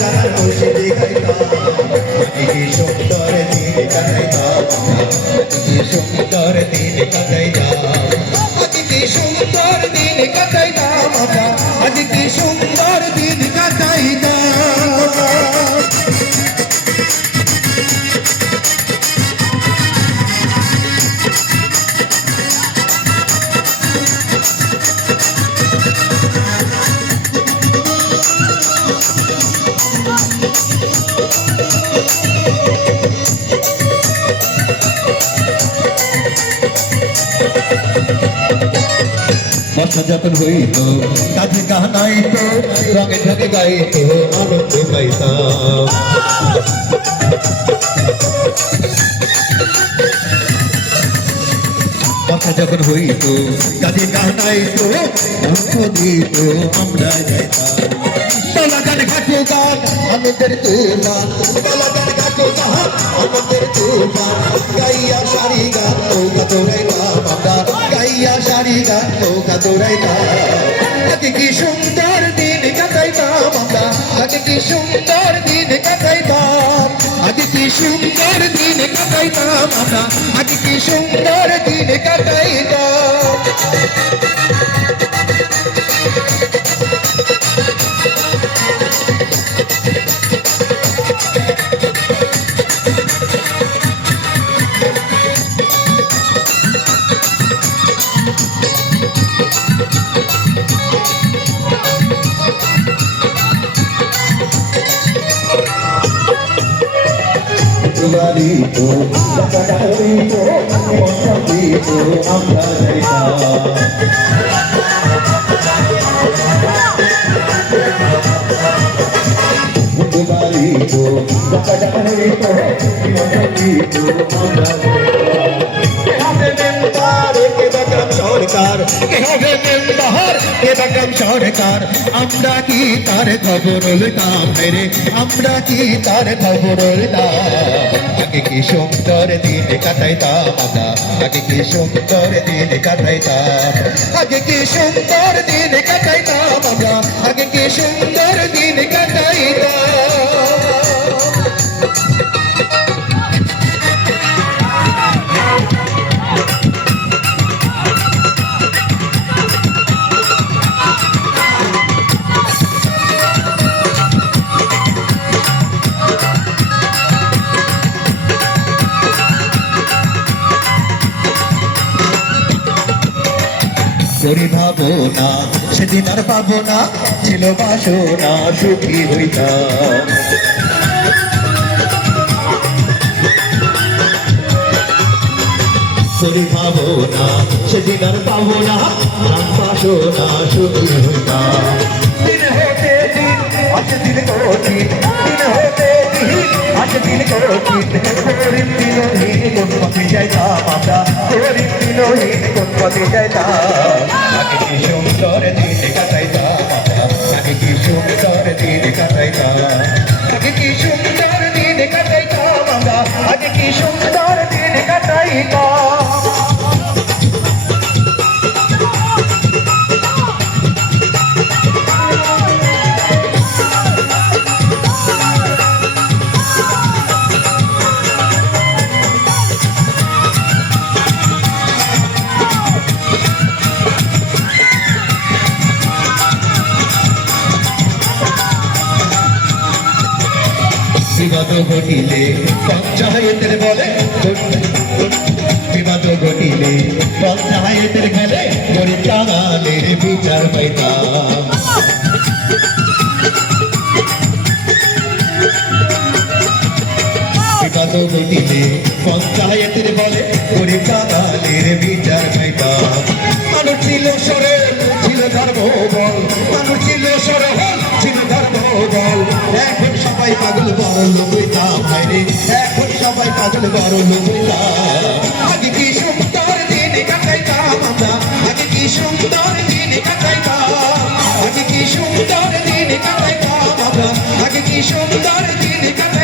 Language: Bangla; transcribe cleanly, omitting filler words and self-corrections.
গান বসে দেখাইতাম কি সুন্দর দিন কাটাইতাম কি সুন্দর দিন কাটাইতাম কি সুন্দর দিন কাটাইতাম আজ কি সুন্দর দিন কাটাইতাম বর্ষা যখন হইত কাছে গানাইত রঙে ঢঙে গাইত আনন্দ পাইতাম বর্ষা যখন হইত কাছে গানাইত অর্থ দিত আমরা যাইতাম বালাগান ঘাটু গান আনন্দের তুফান বালাগান ঘাটু গান আনন্দের তুফান গাইয়া সারি গান নৌকা দৌড়াইতাম আমরা গাইয়া সারি গান নৌকা দৌড়াইতাম আজ কি সুন্দর দিন কাটাইতাম আমরা আজ কি সুন্দর দিন কাটাইতাম আজ কি সুন্দর দিন কাটাইতাম আমরা আজ কি সুন্দর দিন কাটাইতাম Barito, Barito, Barito, আমরা যাইতাম Barito, Barito, Barito, আমরা সরকার সরকার আমরা কি তার খবর লইতাম রে আমরা কি তার খবর লইতাম আগে কি সুন্দর দিন কাটাইতাম আমরা আগে কি সুন্দর দিন কাটাইতাম আগে কি সুন্দর দিন কাটাইতাম আমরা আগে কি সুন্দর দিন কাটাইতাম করি ভাবনা সেদিন আর পাবো না ছিল বাসনা সুখী হইতাম করি ভাবনা সেদিন আর পাবো না বাসনা সুখী হইতাম দিন হতে দিন আজ দিন কঠিন দিন হতে দিন আজ দিন কঠিন গরিব দিনহীন কোন পথে যাইতাম আমরা গরিব দিনহীন কোন পথে যাইতাম আগে কি সুন্দর দিন কাটাইতাম আগে কি সুন্দর দিন কাটাইতাম আগে কি সুন্দর দিন কাটাইতাম আমরা আগে কি সুন্দর দিন কাটাইতাম বিবাদ ঘটিলে পঞ্চায়েতের বলে বিবাদ ঘটিলে পঞ্চায়েতের গেলে গরিব কাঙালের বিচার পাইতাম বিবাদ ঘটিলে পঞ্চায়েতের বলে গরিব কাঙালের বিচার পাইতাম মানুষ ছিল সরে ছিল ধর্ম বল মানুষ ছিল সরে ছিল ধর্ম বল এখন সবাই পাগল বড় লোক হইতাম ভাইরে এখন সবাই পাগল বড় লোক হইতাম আগে কি সুন্দর দিন কাটাইতাম আমরা আগে কি সুন্দর দিন কাটাইতাম আগে কি সুন্দর দিন কাটাইতাম আমরা আগে কি সুন্দর দিন কাটাইতাম